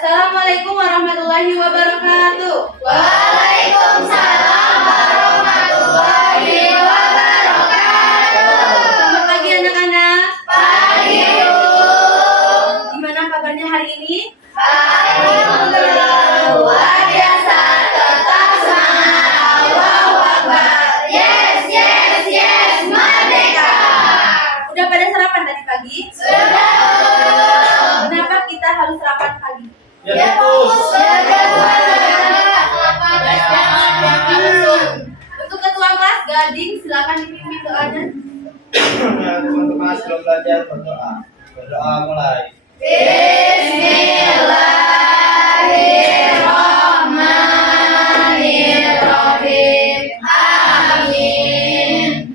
Assalamualaikum warahmatullahi wabarakatuh. Waalaikumsalam warahmatullahi wabarakatuh. Selamat pagi anak-anak. Pagi, Bu. Gimana kabarnya hari ini? Alhamdulillah, luar biasa. Tetap semangat. Allahu Akbar. Yes, yes, yes, merdeka. Udah pada sarapan tadi pagi? Sudah. Kenapa kita harus sarapan pagi? Ya, Bu. Untuk ketua kelas Gading, silakan dipimpin doanya. Teman-teman sebelum belajar berdoa. Berdoa mulai. Bismillahirrahmanirrahim. Amin.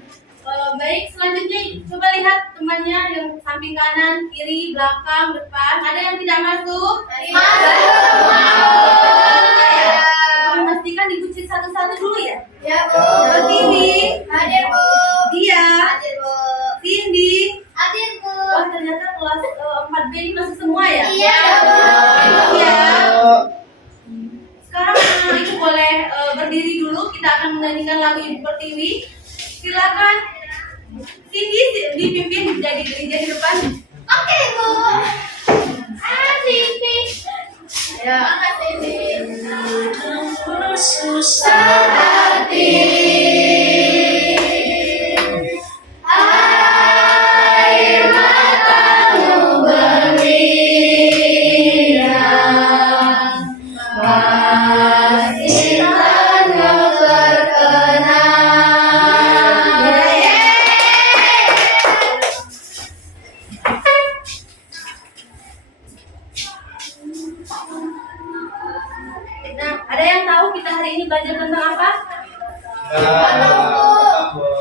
Baik, selanjutnya coba lihat temannya yang samping kanan, kiri, belakang, depan. Ada yang tidak masuk? Memastikan dikunci satu-satu dulu ya. Ya, Bu. Pertiwi, Hadir, Bu. Dia, Hadir, Bu. Cindy. Hadir, Bu. Wah, ternyata kelas 4B ini masuk semua ya? Iya, Bu. Iya. Sekarang Ibu boleh berdiri dulu. Kita akan menyanyikan lagu Ibu Pertiwi. Silakan. Cindy dipimpin jadi di depan. Oke, Bu. Cindy. Ya. Susah hati, air matamu berlinang, masih tanah berkenang. Nah, ada yang tahu kita hari ini belajar tentang apa?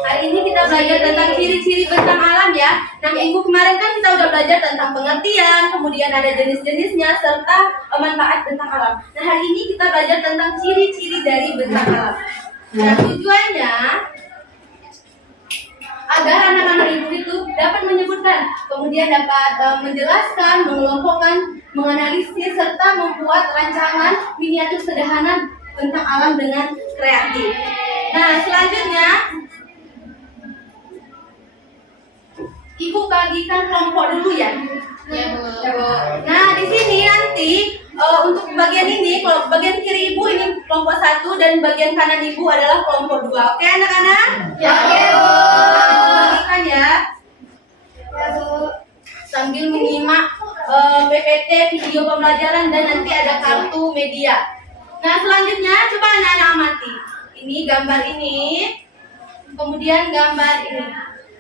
Hari ini kita belajar tentang ciri-ciri bentang alam ya. Nah, minggu kemarin kan kita udah belajar tentang pengertian, kemudian ada jenis-jenisnya serta manfaat bentang alam. Nah, hari ini kita belajar tentang ciri-ciri dari bentang alam. Nah, tujuannya agar anak-anak ibu itu dapat menyebutkan, kemudian dapat menjelaskan, mengelompokkan, menganalisis serta membuat rancangan miniatur sederhana tentang alam dengan kreatif. Nah, selanjutnya Ibu bagikan kelompok dulu ya. Ya, Bu. Nah, di sini nanti untuk bagian ini, kalau bagian kiri Ibu ini kelompok 1 dan bagian kanan Ibu adalah kelompok 2. Oke, anak-anak? Ya, Bu. Bagikan ya. Ya, Bu. Sambil menyimak PPT video pembelajaran dan nanti ada kartu media. Nah, selanjutnya coba anak-anak amati. Ini gambar ini, kemudian gambar ini.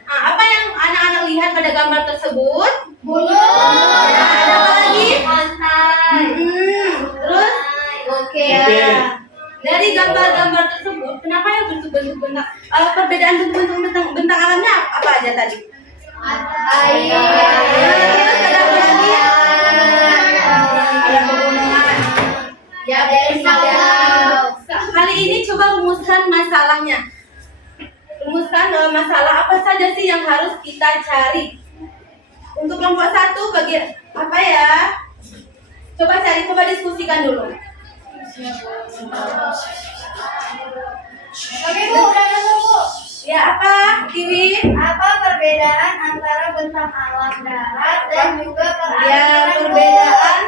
Nah, apa yang anak-anak lihat pada gambar tersebut? Bulu. Nah, ada apa lagi? Pantai. Terus? Oke ya. Dari gambar-gambar tersebut, kenapa ya bentuk-bentuk bentang? Perbedaan bentuk-bentuk bentang alamnya apa aja tadi? Air. Terus ada apa lagi? Ada pegunungan. Ya, kali ini coba rumuskan masalahnya. Rumuskan masalah apa saja sih yang harus kita cari. Untuk kelompok 1 bagian apa ya? Coba diskusikan dulu. Oke, Bu, udah nemu, Bu. Ya, apa? Kiwi? Apa perbedaan antara bentang alam darat dan juga Ya, perairan, Bu? perbedaan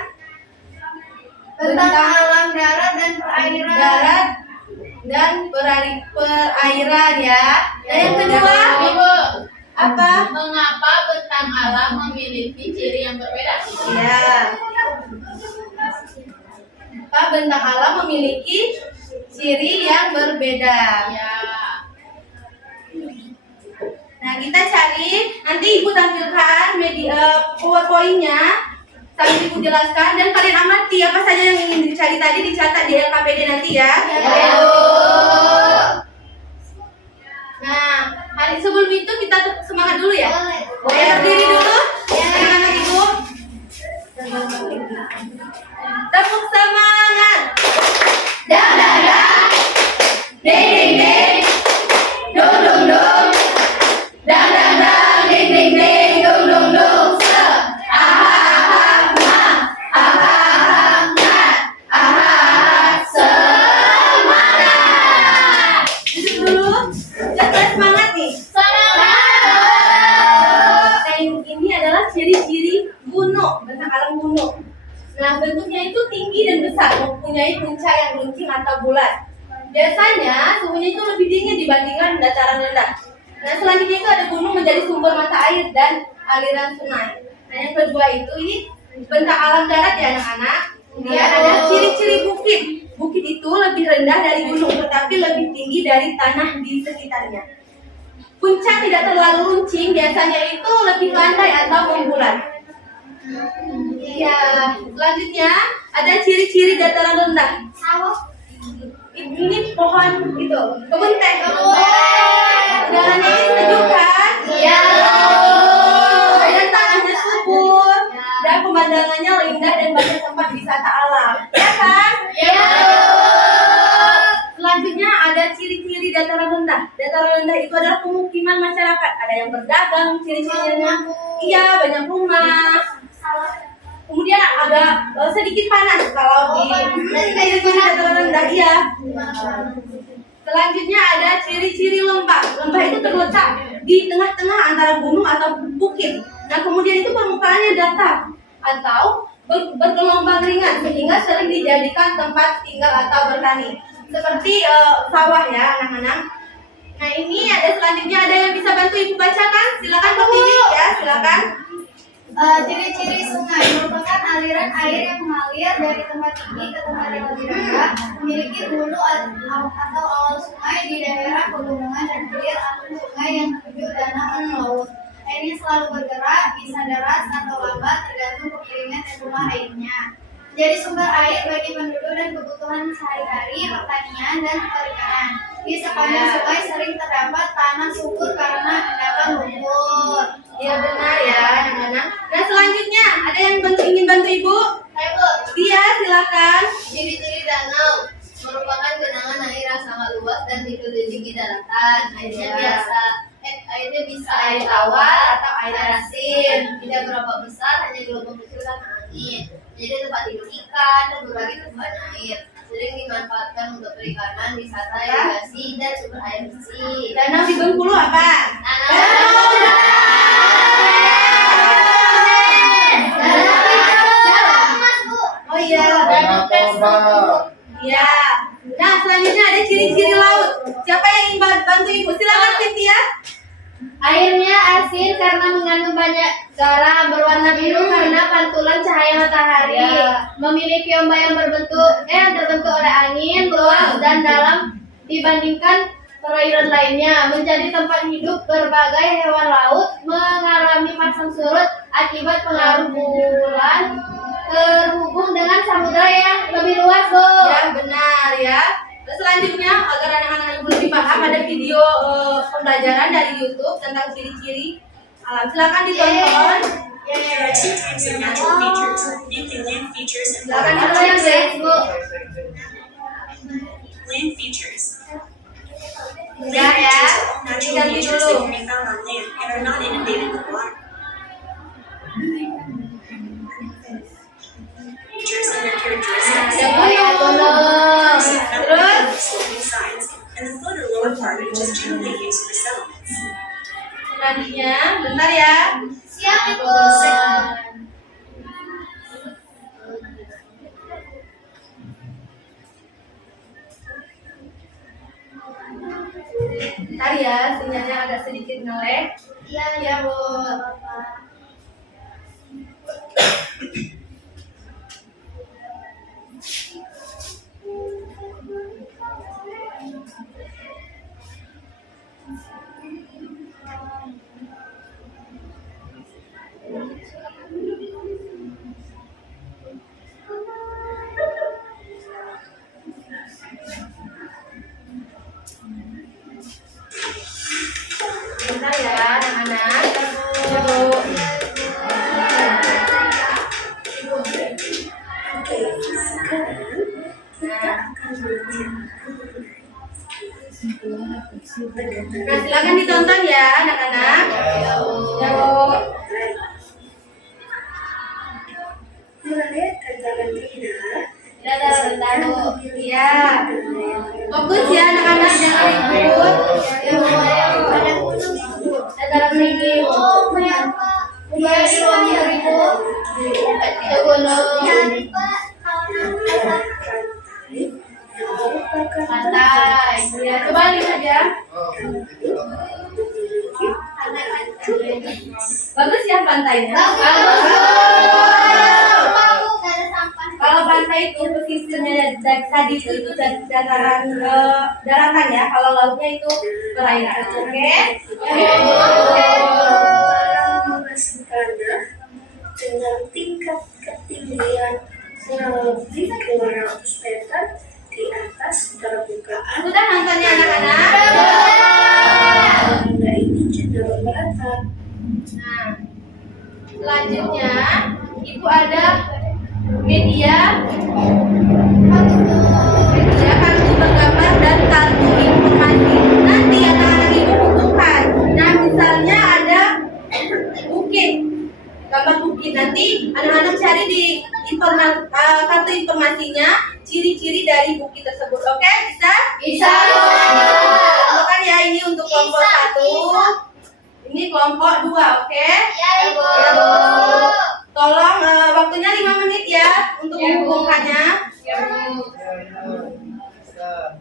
Bentang alam darat dan perairan. darat dan perairan ya. Dan yang kedua, Ibu, apa? mengapa bentang alam memiliki ciri yang berbeda? Ya. Apa bentang alam memiliki ciri yang berbeda. Ya, Nah, kita cari, nanti Ibu tampilkan media PowerPoint-nya sambil Ibu jelaskan dan kalian amati apa saja yang ingin dicari tadi dicatat di LKPD nanti ya. Ya, Bu. Nah, hari sebelum itu kita semangat dulu ya. Boleh. Boleh berdiri dulu? Ya. Anak-anak Ibu. Tepuk semangat. Dang, dang, dang. Ding, ding, ding. Dung, dung, dung. Dang, dang, dang. Ding, ding, ding. Dung, dung, dung. Se. Aha, aha, ha. Aha, aha, Nah, bentuknya itu tinggi dan besar, mempunyai puncak yang runcing atau bulat. Biasanya suhunya itu lebih dingin dibandingkan dataran rendah. Nah, selanjutnya itu ada gunung menjadi sumber mata air dan aliran sungai. Nah, yang kedua itu ini bentang alam darat ya anak-anak. Kemudian ada ciri-ciri bukit. Bukit itu lebih rendah dari gunung, tetapi lebih tinggi dari tanah di sekitarnya. Puncak tidak terlalu runcing, biasanya itu lebih landai atau membulat. Ya, selanjutnya ada ciri-ciri dataran rendah. Ini pohon gitu, kebun teh. Udaranya ini sejuk kan? Iya. Dan tanahnya subur, dan pemandangannya indah dan banyak tempat wisata alam. Ya kan? Iya. Selanjutnya ada ciri-ciri dataran rendah. Dataran rendah itu adalah pemukiman masyarakat. Ada yang berdagang, ciri-cirinya. Iya, banyak rumah. Kemudian agak sedikit panas kalau di ciri-ciri dataran rendah. Iya. Selanjutnya ada ciri-ciri lembah. Lembah itu terletak di tengah-tengah antara gunung atau bukit. Nah, kemudian itu permukaannya datar atau bergelombang ringan sehingga sering dijadikan tempat tinggal atau bertani. Seperti sawah ya anak-anak. Nah, ini ada selanjutnya ada yang bisa bantu ibu bacakan. Silakan Bu Titik ya, silakan. Ciri-ciri sungai merupakan aliran air yang mengalir dari tempat tinggi ke tempat yang lebih rendah, memiliki hulu atau awal sungai di daerah pegunungan dan hilir akun sungai yang menuju danau atau laut. Airnya selalu bergerak, bisa deras atau lambat tergantung kemiringan dan rumah airnya. Jadi sumber air bagi penduduk dan kebutuhan sehari-hari, pertanian dan perikanan. Di sepanjang sungai sering terdapat tanah subur karena endapan lumpur. Iya benar ya anak-anak. Nah, selanjutnya ada yang ingin bantu ibu? Hai Bu, Dia silakan. ciri-ciri danau merupakan genangan air yang sangat luas dan dikelilingi daratan. Airnya bisa air tawar atau air asin. Tidak berapa besar, hanya gelombang kecil dan angin. Jadi tempat hidup ikan dan berbagai tumbuhan air. Sering dimanfaatkan untuk perikanan, wisata, irigasi, dan sumber air bersih. Danau di Bengkulu apa? Oh iya. Danau Toba. Iya. Nah, selanjutnya ada ciri-ciri laut. Siapa yang ingin bantu ibu? Silakan Cynthia. Airnya asin karena mengandung banyak garam, berwarna biru karena pantulan cahaya matahari, memiliki ombak yang terbentuk oleh angin, luas dan dalam dibandingkan perairan lainnya, menjadi tempat hidup berbagai hewan laut, mengalami pasang surut akibat pengaruh bulan, terhubung dengan samudera yang lebih luas, Bu. Ya, benar ya. Selanjutnya, agar anak-anak ibu lebih paham, ada video pembelajaran dari YouTube tentang ciri-ciri alam. Silakan ditonton. There are two types of natural features, namely land features and Silakan water ditonton features. Bu. Land features. Ya Land ya. features are all natural Diganti features dulu. that can be found on land and are not inundated with water. Features and their characteristics. Ada gunung. Terus Sloping sides, and the foot or lower part which is generally used for settlements. selanjutnya, bentar ya. Siap, Ibu. Bentar ya, sinyalnya agak sedikit ngelek. Iya, Bu. Bentar ya, anak-anak. Ya, Bu. Nah, silakan ditonton ya, anak-anak. Ya, Bu. Dataran rendah, Bu. Iya. Fokus ya, anak-anak, jangan ribut. Dataran tinggi, Bu. Ada gunung. tadi Pak. Pantai. Ya, coba lihat aja. Bagus ya pantainya. Kalau pantai itu pesisirnya tadi itu dataran daratan ya. Kalau lautnya itu perairan. Oke? Karena dengan tingkat ketinggian kurang lebih 200 meter di atas permukaan Sudah nontonnya anak-anak? benda ini cenderung merata. Nah, selanjutnya itu ada media kartu bergambar dan kartu informasi. Nanti anak-anak ibu butuhkan. Nah, misalnya ada bukit, gambar bukit. Nanti anak-anak cari di kartu informasinya ciri-ciri dari bukit tersebut. Oke, bisa? Bisa. Bukan ya, ini untuk kelompok 1. Ini kelompok 2, oke? Ya, Ibu. Ya, Bu. Tolong waktunya 5 menit ya untuk menghubungkannya. Ya, bisa.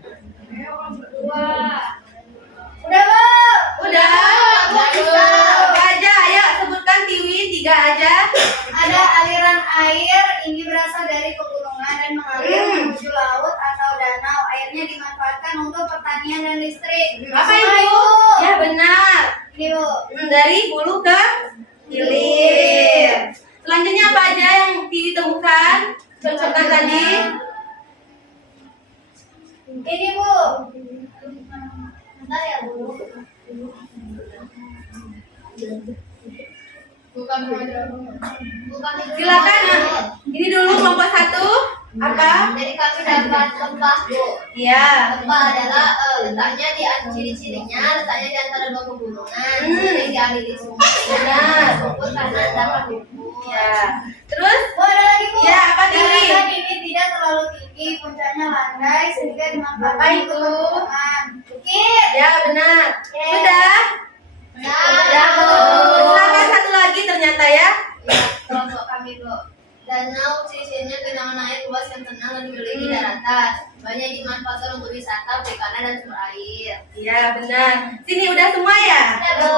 Udah, Bu. Udah. Bisa. Apa aja? Ayo sebutkan Tiwi 3 aja. Ada aliran air, ini berasal dari pegunungan dan mengalir menuju laut atau danau. Airnya dimanfaatkan untuk pertanian dan listrik. Apa Semua, itu? Ibu. Ya benar. Ini, Bu. Dari hulu ke hilir. Selanjutnya apa aja yang Tiwi temukan? Contohkan tadi. Ini, Bu. Bentar ya, Bu. Bukan Silakan. Ini dulu kelompok 1. Apa? Jadi kami dapat lembah, Bu. Iya. Lembah adalah letaknya di ciri-cirinya letaknya di antara 2 pegunungan, sering dialiri sungai. Benar. Subur karena dapat lumpur. Ya. Terus? Bu, ada lagi, Bu. Ya, apa, Tiwi? Daratan ini tidak terlalu tinggi, puncaknya landai sehingga dimanfaatkan Apa itu? untuk pegunungan. Bukit. Ya benar. Sudah? Nah, Silakan satu lagi ternyata ya. ya, kelompok kami, Bu. Danau ciri-cirinya genangan air luas yang tenang dan memiliki daratan. Banyak dimanfaatkan untuk wisata, perikanan dan sumber air. Iya benar. Sini udah semua ya? Ya, Bu.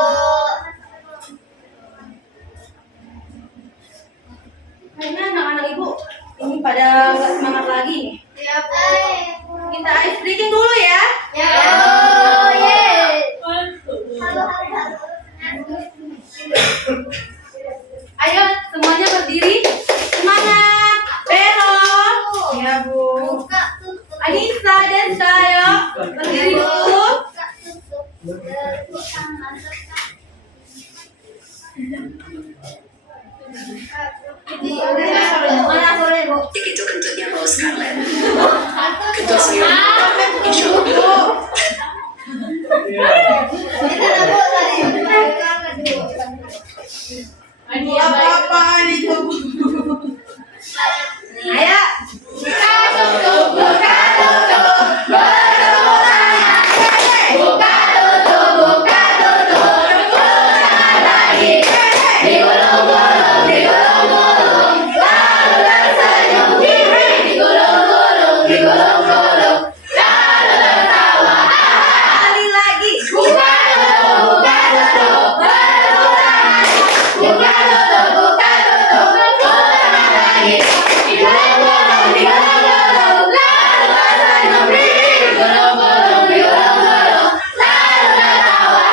Kayaknya anak-anak ibu ini pada nggak semangat lagi nih. Ya, Bu. Kita ice breaking dulu ya. Ya, Bu. Yeay. Ayo semuanya berdiri. Semangat. Belok. Ya bu. Buka, tutup. Anissa dan saya berdiri dulu. Buka, tutup. Berpuk tangan, tekan. Mana sore bu? Itu kentutnya bau scarlet. Satu, Kentut dua. saya. Insya Allah. Itu ada, Bu, tadi. Buka, kedua. Apa-apaan itu bu? Ayo. Buka tutup, buka tutup. Bertepuk tangan. Buka tutup, buka tutup. Bertepuk tangan lagi. Digulung-gulung, digulung-gulung. Lalu tersenyum. Digulung-gulung, digulung-gulung. Lalu tertawa. Kali lagi. Buka tutup, buka tutup. Bertepuk tangan. Buka tutup, buka tutup. Bertepuk tangan lagi. Digulung-gulung, digulung-gulung. Lalu tersenyum. Digulung-gulung, digulung-gulung. Lalu tertawa.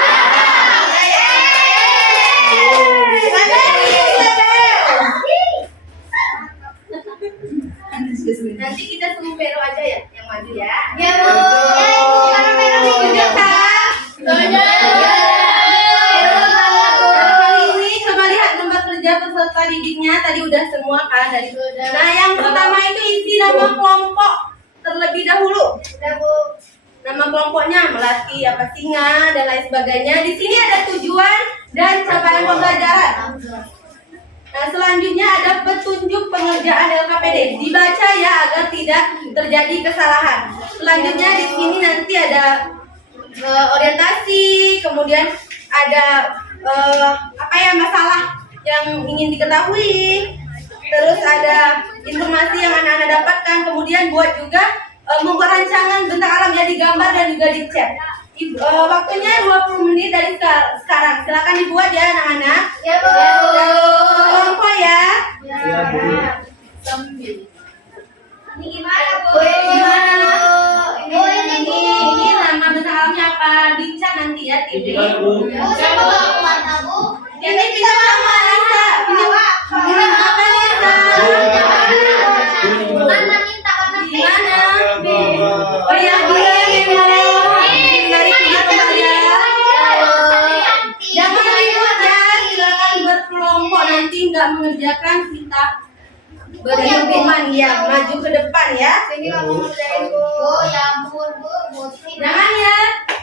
Nanti kita suruh Vero aja ya yang maju ya. Ya, Bu. Karena Vero Tunjuk kan? Kali ini coba lihat lembar kerja peserta didiknya tadi udah semua kan dari. Nah yang pertama itu isi nama kelompok terlebih dahulu. Udah, Bu. Nama kelompoknya Melati, apa singa dan lain sebagainya. Di sini ada tujuan dan capaian pembelajaran. Nah selanjutnya ada petunjuk pengerjaan LKPD. Dibaca ya agar tidak terjadi kesalahan. Selanjutnya di sini nanti ada orientasi, kemudian ada apa ya masalah yang ingin diketahui. terus ada informasi yang anak-anak dapatkan, kemudian buat juga membuat rancangan tentang alam ya, digambar dan juga dicat. Waktunya 20 menit dari sekarang. Silakan dibuat ya anak-anak. Ya, Bu. Kelompok ya. Iya, Bu. Ini gimana, Bu? Bu, ini gimana, Bu? Oh, ini Bu. Ini nama tentang alamnya apa? Dicat nanti ya, Ini Titik. gimana, Bu? Bu, siapa Bu? Mana, Bu? Titik pinjam sama Lisa. Pinjam apa Lisa? Mana minta warna pink? Gimana? Oh, Oh ya, jangan ribut ya, silakan berkelompok, nanti nggak mengerjakan kita berhimpiman ya, maju ke depan ya. Sini kamu ngerjain, Bu. Bu, ya ampun, Bu. Namanya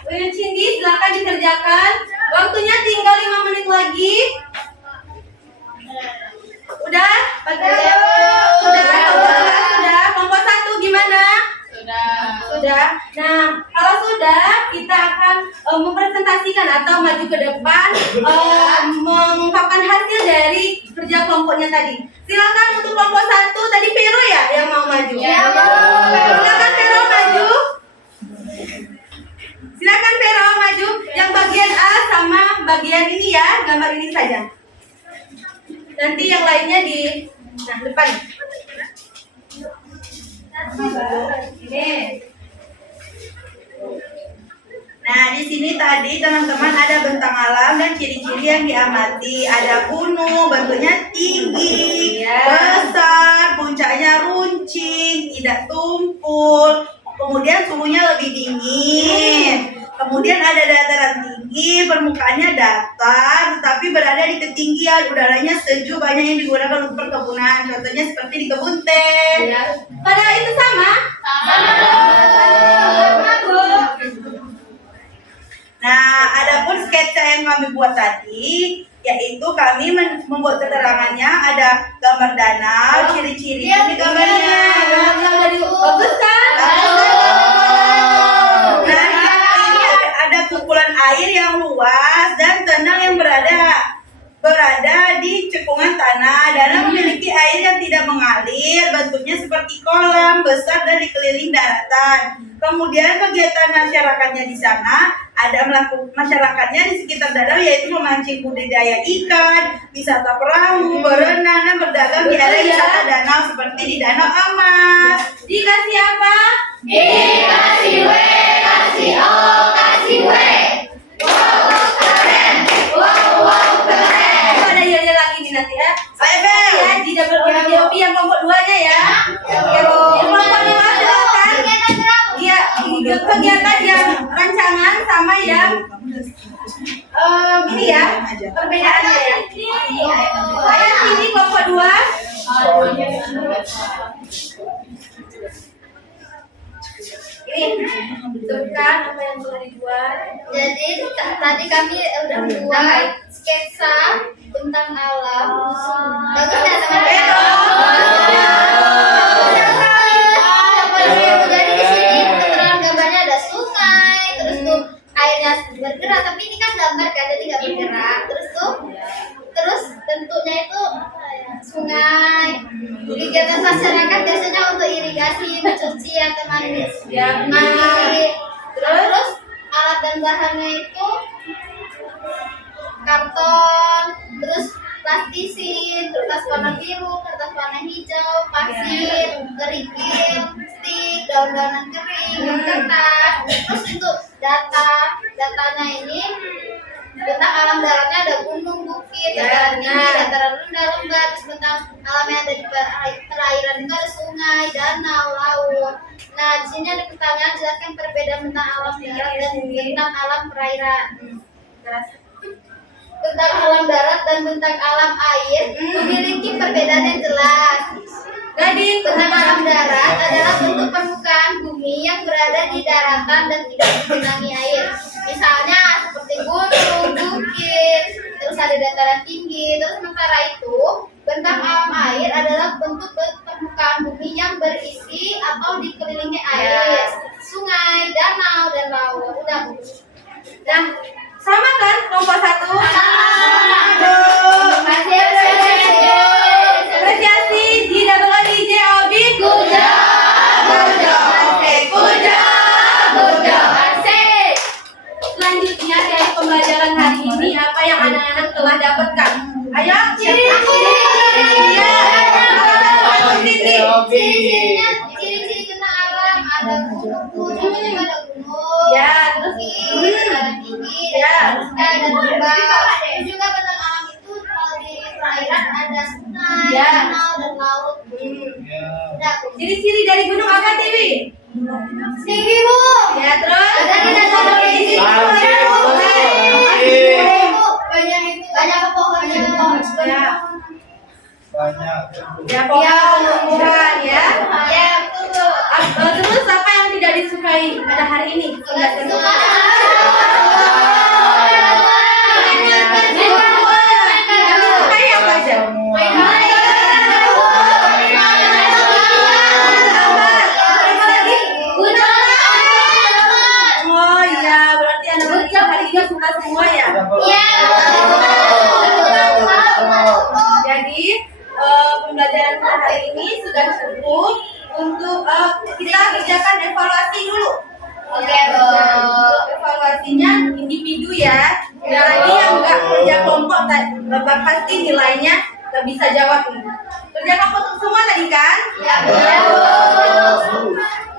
Uyun Cindy, silakan dikerjakan. Waktunya tinggal 5 menit lagi. Udah? Sudah. Kelompok 1 gimana? Sudah. Nah, kalau sudah, kita akan mempresentasikan atau maju ke depan mengungkapkan hasil dari kerja kelompoknya tadi. Silakan untuk kelompok 1 tadi Vero ya yang mau maju. Ya, Bu. Silakan Vero maju. Silakan Vero maju. Yang bagian A sama bagian ini ya, gambar ini saja. Nanti yang lainnya di depan. Ini. Nah, di sini tadi teman-teman ada bentang alam dan ciri-ciri yang diamati. Ada gunung, bentuknya tinggi, Ya. besar, puncaknya runcing, tidak tumpul. Kemudian suhunya lebih dingin. Kemudian ada dataran tinggi, permukaannya datar, tetapi berada di ketinggian. Udaranya sejuk, banyak yang digunakan untuk perkebunan. Contohnya seperti di kebun teh. Ya. Pada itu sama? Nah, adapun sketsa yang kami buat tadi, yaitu kami membuat keterangannya, ada gambar danau, ciri-ciri di gambarnya. Bagus kan? Nah, ini ada kumpulan air yang luas dan tenang yang berada di cekungan tanah. Danau memiliki air yang tidak mengalir, bentuknya seperti kolam besar dan dikeliling daratan. Kemudian kegiatan masyarakatnya di sana ada masyarakatnya di sekitar danau, yaitu memancing budidaya ikan, wisata perahu, berenang, dan berdagang di area wisata danau seperti di Danau Amas. Dikasih apa? Dikasih W, kasih O, kasih W. Itu ada iya lagi nih nanti ya. Saya Bel. Ya, di double ODGOP yang kelompok 2-nya ya. Yang kelompok 2 silakan. Iya, kegiatan yang rancangan sama yang ini ya, perbedaannya ya. Saya sini kelompok 2. Ini sebutkan apa yang telah dibuat. Jadi tadi kami udah buat sketsa tentang alam. Bagus nggak teman-teman? Jadi di sini keterangan gambarnya ada sungai, terus tuh airnya bergerak, tapi ini kan gambar kan, jadi nggak bergerak. Terus bentuknya itu apa ya? Sungai. Kegiatan masyarakat biasanya untuk irigasi, mencuci atau mandi. Ya, Mandi. Terus alat dan bahannya itu karton, terus plastisin, kertas warna biru, kertas warna hijau, pasir, kerikil, stik, daun-daunan kering, kertas. Terus untuk datanya ini tentang alam daratnya ada gunung, bukit, dataran tinggi, dataran rendah, lembah. Terus tentang alam yang ada di perairan itu ada sungai, danau, laut. Nah, di sini ada pertanyaan, jelaskan perbedaan tentang alam darat dan tentang alam perairan. Tentang alam darat dan tentang alam air memiliki perbedaan yang jelas. Gading, Tentang alam darat adalah bentuk permukaan bumi yang berada di daratan dan tidak digenangi air. Misalnya seperti gunung, bukit, terus ada dataran tinggi. Terus sementara itu, bentang alam air adalah bentuk permukaan bumi yang berisi atau dikelilingi air, sungai, danau, dan laut. Udah, Bu. Nah, sama kan kelompok 1? Masih Apresiasi Ciri-ciri kena alam ada gunung, contohnya ada gunung. Ya, terus ada tinggi, Ya. ada terbang. Terus juga bentang alam itu kalau di perairan ada sungai, Ya. danau, dan laut. Udah. ciri-ciri dari gunung apa, Tiwi? Tinggi, Bu. Ya, terus Banyak pohonnya. Ya. Banyak. Ya, pohon tumbuhan ya. Ya, betul. Terus apa yang tidak disukai pada hari ini? Enggak Suka. Tidak disukai apa aja? Oh iya, berarti anak-anak hari ini suka semua ya. Jadi pembelajaran kita hari ini sudah cukup untuk kita kerjakan evaluasi dulu. Oke, Bu. Evaluasinya individu ya. Jadi yang nggak kerja kelompok Bapak pasti nilainya nggak bisa jawab nih. Kerja kelompok semua tadi kan? Ya, Bu.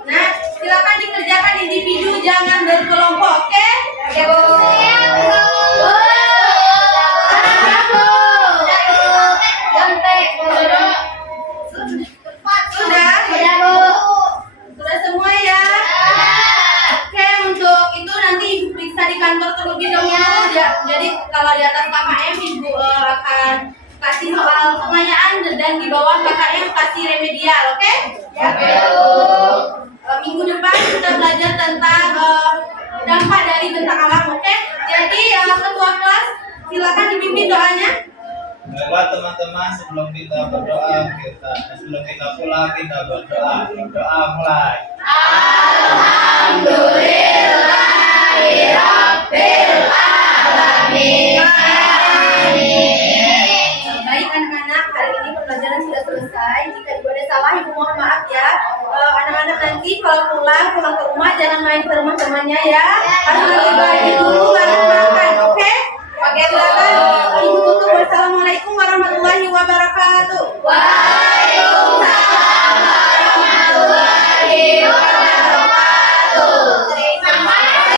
Nah, silakan dikerjakan individu, jangan berkelompok, oke? Oke, Bu. Sudah? Sudah semua ya? Oke, untuk itu nanti Ibu periksa di kantor terlebih dahulu ya. Jadi kalau di atas KKM Ibu akan kasih soal pertanyaan dan di bawah KKM kasih remedial, oke? Ya. Minggu depan kita belajar tentang dampak dari bentang alam, oke? Jadi ketua kelas silakan dipimpin doanya. Baiklah teman-teman, sebelum kita pulang kita berdoa. Berdoa mulai. Baik anak-anak, hari ini pembelajaran sudah selesai. Jika ibu ada salah, ibu mohon maaf ya. Anak-anak nanti kalau pulang ke rumah jangan main ke rumah temannya ya. Harus nanti bagi dulu baru makan, oke? Oke, silakan. Ibu tutup. Wassalamualaikum warahmatullahi wabarakatuh. Waalaikumsalam.